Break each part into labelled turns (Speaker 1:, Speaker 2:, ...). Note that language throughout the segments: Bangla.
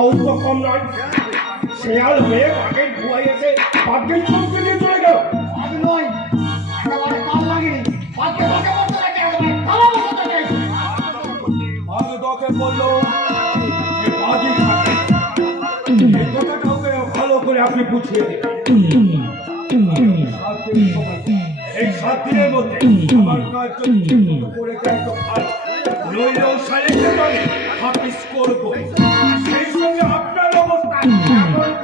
Speaker 1: সাহস তো কম নয় শেয়াল হয়ে বাঘের ধোয়াই এসে বাঘের চমকে নিয়ে চলে গেল।
Speaker 2: আজ নয় একেবারে কাল লাগেনি। আজকে তোকে বলতে লাগে একেবারে কালা বসাতে চাইছি
Speaker 1: বাঘ তোকে বলল যে বাঘই থাকে এই কথাটা ওকে ভালো করে আপনি বুঝিয়ে দেবেন। এই সাত দিনের মধ্যে আমার কাজ করে যায় তো নইলেও হাফিস করব।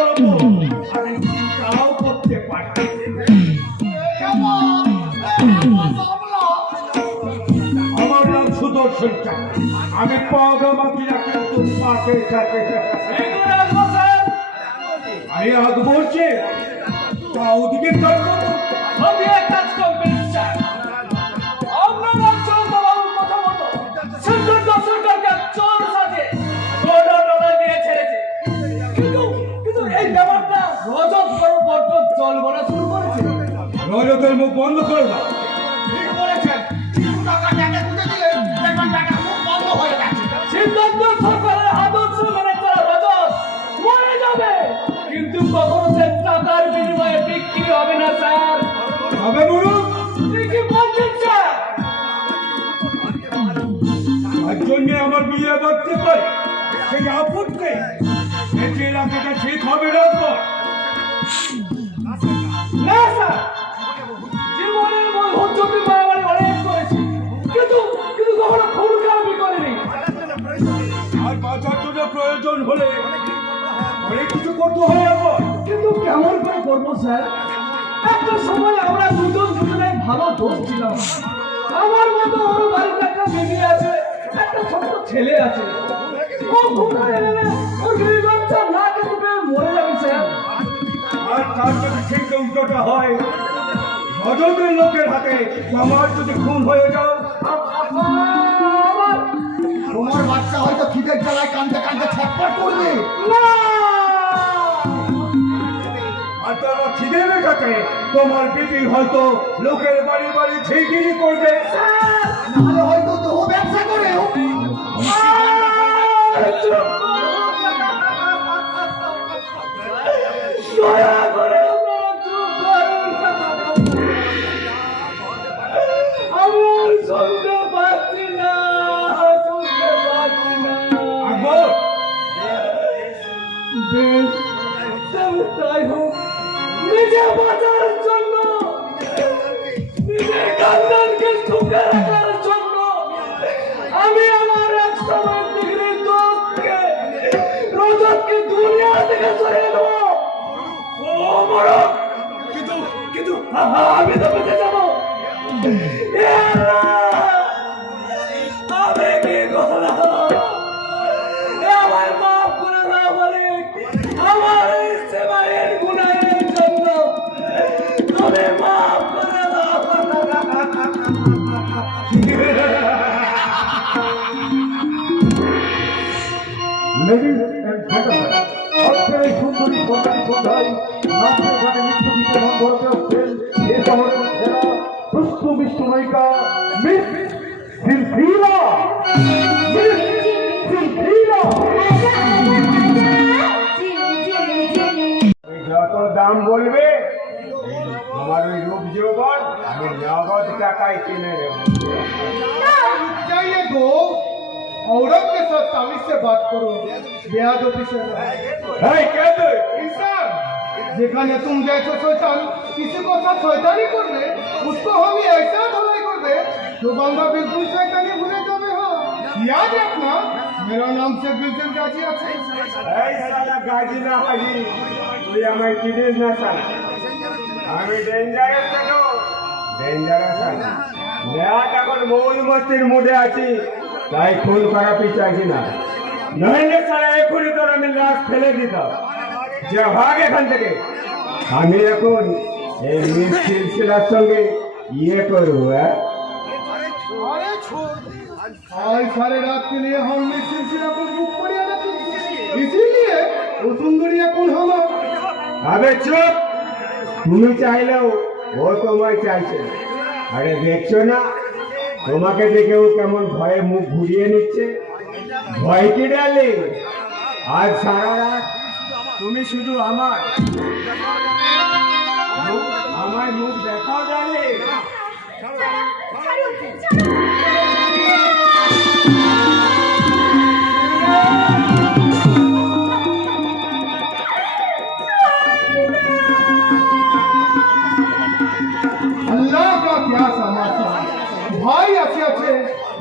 Speaker 1: আমি চিন্তাও করতে পারি
Speaker 2: কেমন এই মামলা
Speaker 1: আমার নাম সুদর্শন চাকর আমি পাগামাতি কিন্তু পাকে থাকে আমি আগ বলছি তা ওদিকে কাজ করব। মুখ বন্ধ করে দাও।
Speaker 2: ঠিক বলেছেন। কিছু টাকা ট্যাকে তুলে দিলে দেখবেন টাকা খুব বন্ধ হয়ে গেছে।
Speaker 3: সিদ্ধান্ত সরকারের আদর্শ মেনে চলা রজত মরে যাবে। কিন্তু কখনো সে টাকার বিনিময়ে বিক্রি হবে না স্যার।
Speaker 1: হবে বলুন
Speaker 3: আপনি বলছেন স্যার?
Speaker 1: তার জন্য আমার বিয়ে করতে পারি। সেই আপত্তি। সেটি এলাকাটা ঠিক হবে না করতে হয় আমার
Speaker 3: কিন্তু কেমন করে করব স্যার? একটা সময় আমরা দুজন দুজনে ভালো দোষ ছিলাম আমার মতো ওর বাড়িতে একটা বেবি আছে একটা ছোট্ট ছেলে আছে। ও খুন গেলে ওর গরিব বাচ্চা না খেতে পেয়ে মরে যাবে স্যার।
Speaker 1: আর তার যদি ঠিক উল্টোটা হয় রজতের লোকের হাতে আমার যদি খুন হয়ে যাও
Speaker 3: আমার
Speaker 2: তোমার বাচ্চা হয়তো খিদের জ্বালায় কান্দতে কান্দতে ছটফট করবে।
Speaker 3: না
Speaker 1: মেটাতে তোমার বিপি হয়তো লোকের বাড়ি বাড়ি ঝিগিরি করবে।
Speaker 2: নাহলে হয়তো তো ব্যবসা করে
Speaker 3: দয়া
Speaker 1: জেন্টলম্যান আজকের সুন্দরী সন্ধ্যায় সন্ধ্যায় নাচের গানে নৃত্য গীতে মন সুস্থ মিষ্ট নায়িকা মিস সিলসিলা মিস সিলসিলা যত দাম বলবে তোমার ওই রূপ যৌবন আমি নগদ টাকায় কিনে নেব
Speaker 2: चाहिए तो औरत के साथ तामीज से बात करो बेहद ऑफिसर
Speaker 1: এই কে তুই
Speaker 2: इंसान যেখানে तुम जैसे शैतान किसी को साथ शैतानी कर दे उसको हम ही ऐसा धुलाई कर दे जो बंदा बिल्कुल शैतानी भूले जावे हो याद रखना मेरा नाम से बिल्कुल गाजी আছে
Speaker 1: এই সালা গাজি না হাজি তুই আমায় চিনিস না সালা আমি ডেঞ্জারাস থাকো ডেঞ্জারাস না দেখ এখন মৌজ মস্তির মুডে আছি তাই খুন করা চাইছি না
Speaker 4: নহেন্দ্র সারা এখনই তোর আমি লাশ ফেলে দিতাম যে ভাগ এখান থেকে আমি এখন এই মিষ্টির শিলার সঙ্গে ইয়ে করবো হ্যাঁ
Speaker 5: अरे छोड़ आज सारे रात के लिए हम ने सिलसिला को बुक कर दिया था इसीलिए वो सुंदरिया कौन हम
Speaker 4: আবে চুপ তুমি চাইলেও ও তোমায় চাইছে না। আরে দেখছো না তোমাকে দেখে ও কেমন ভয়ে মুখ ঘুরিয়ে নিচ্ছে ভয় কি ডালি আজ সারা রাত তুমি শুধু আমার মুখ- আমার মুখ দেখাও ডালি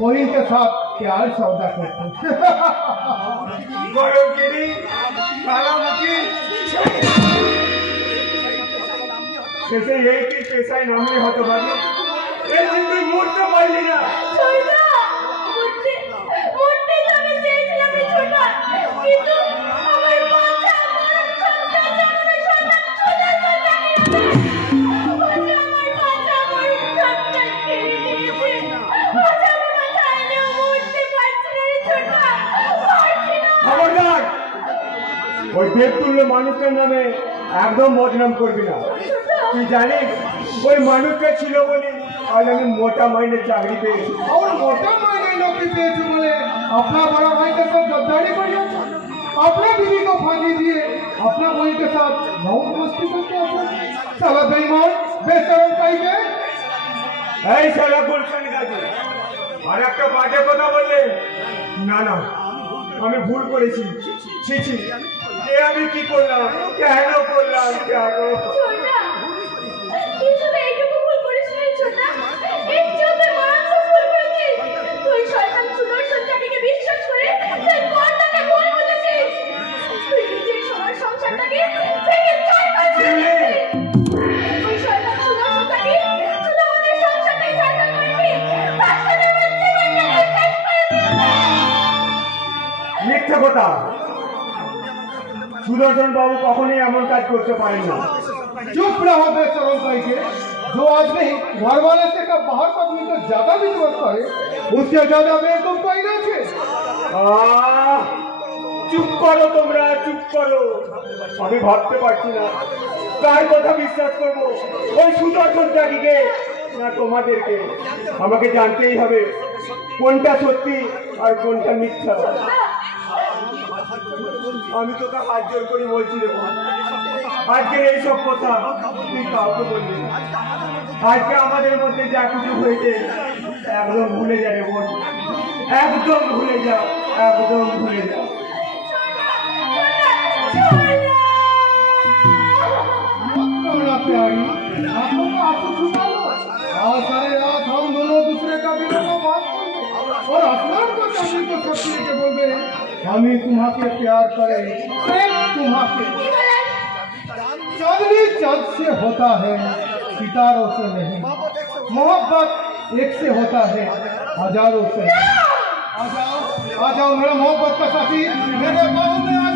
Speaker 5: बहन के साथ प्यार सौदा करते
Speaker 4: গরম কিরি কালামুখী শেষে এই কি পেশায় নামলে হতে পারলো এই যে তুই মরতে পারলি না মানুষের নামে একদম বদনাম করবি না। তুই জানিস ওই মানুষকে ছিল বলে আজ আমি মোটা মাইনে চাকরি পেয়েছি।
Speaker 5: আমার মোটা মাইনে বলে আপনার বড় ভাইকে সব গদ্দারি করি আপনার দিদিকে ফাঁকি দিয়ে আপনার বইকে সব বহুত মস্তি করতে আপনার সালা পাইবে?
Speaker 4: এই সারা গুলশান গাছে আর একটা বাজে কথা বললে? না না আমি ভুল করেছি। ছিছি এ আমি কি করলাম? কেন করলাম? কেন?
Speaker 6: সুদর্শন
Speaker 4: বাবু কখনোই এমন কাজ করতে পারেন না
Speaker 5: चुप रहो बेशरम भाई के जो आदमी घर वाले से का बाहर का आदमी को ज्यादा विश्वास करे उससे ज्यादा बेवकूफ कोई ना थे
Speaker 4: আহ, চুপ করো তোমরা চুপ করো আমি ভাবতে পারছি না কার কথা বিশ্বাস করবো ওই সুদর্শন জাতিকে না তোমাদেরকে আমাকে জানতেই হবে কোনটা সত্যি আর কোনটা মিথ্যা আমি তোকে হাত জোর করে বলছি রে। আজকের এইসব কথা তুই কাউকে বলবি আজকে আমাদের মধ্যে যা কিছু হয়েছে, একদম ভুলে যা রে বোন। একদম ভুলে যাও একদম ভুলে যাও
Speaker 5: हम ही तुम्हारे प्यार करें तुम्हारे चांदनी चाँद से होता है, सितारों से नहीं। मोहब्बत एक से होता है, हज़ारों से। आ जाओ आ जाओ, मेरा मोहब्बत का साथी, मेरे में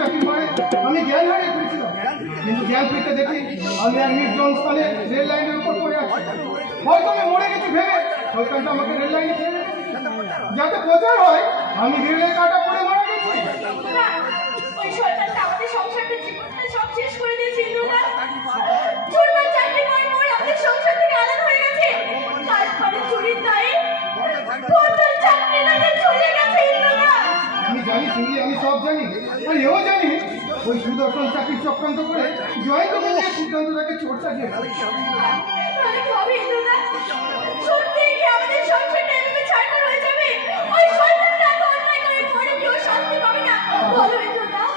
Speaker 5: চাকরি করে আমি জ্ঞান হারিয়ে ফেলেছিলাম কিন্তু জ্ঞান ফিরতে দেখি আমি আর নির্জন স্থানে রেল লাইনের উপর পড়ে আছি। হয়তো মরে গেছি ভেবে, শয়তানটা আমাকে রেল লাইনে ফেলে যাতে প্রচার হয়, আমি রেলের কাটা পড়ে মারা গেছি।
Speaker 6: ওই আমাদের সংসারটা জীবনটা সব শেষ করে দিয়েছে
Speaker 5: ওই সুদর্শন চাকরির চক্রান্ত করে
Speaker 6: জয় করে সুকান্তটাকে চোর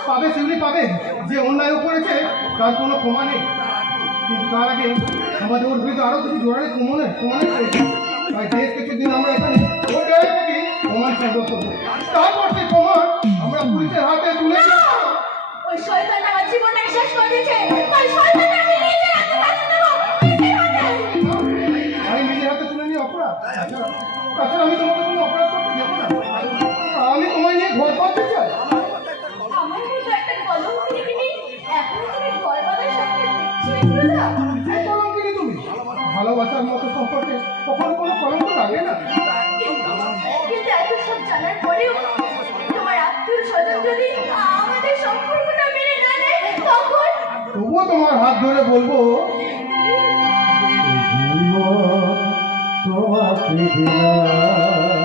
Speaker 6: পাবে সেগুলি
Speaker 5: পাবে। যে অন্যায় করেছে তার কোনো প্রমাণ নেই। কিন্তু তার আগে আমাদের ওর বিরুদ্ধে আরও কিছু জোরালো প্রমাণের প্রমাণ রয়েছে তাই বেশ আমরা এখানে প্রমাণ সংগ্রহ করব। তারপর সেই প্রমাণ আমরা পুলিশের হাতে তুলে
Speaker 6: ওই শয়তান আমার জীবনটাকে শেষ করে দিয়েছে। ওই শয়তান আমি হাতে দেবো।
Speaker 5: আমি নিজের হাতে তুলে নিয়ে অপরাধ? তাছাড়া আমি তোমাকে কোনো অপরাধ করতে দেবো না। আমি তোমায় নিয়ে ঘর চাই। ভালোবাসার মতো সম্পর্কে কখনো কোনো কলঙ্ক লাগে না।
Speaker 6: কিন্তু এত সব জানার পরেও আত্মীয় স্বজন যদি আমাদের সম্পর্কটা মেনে না নেয় তখন?
Speaker 5: তবুও তোমার হাত ধরে বলব
Speaker 3: তোমাকে দিলাম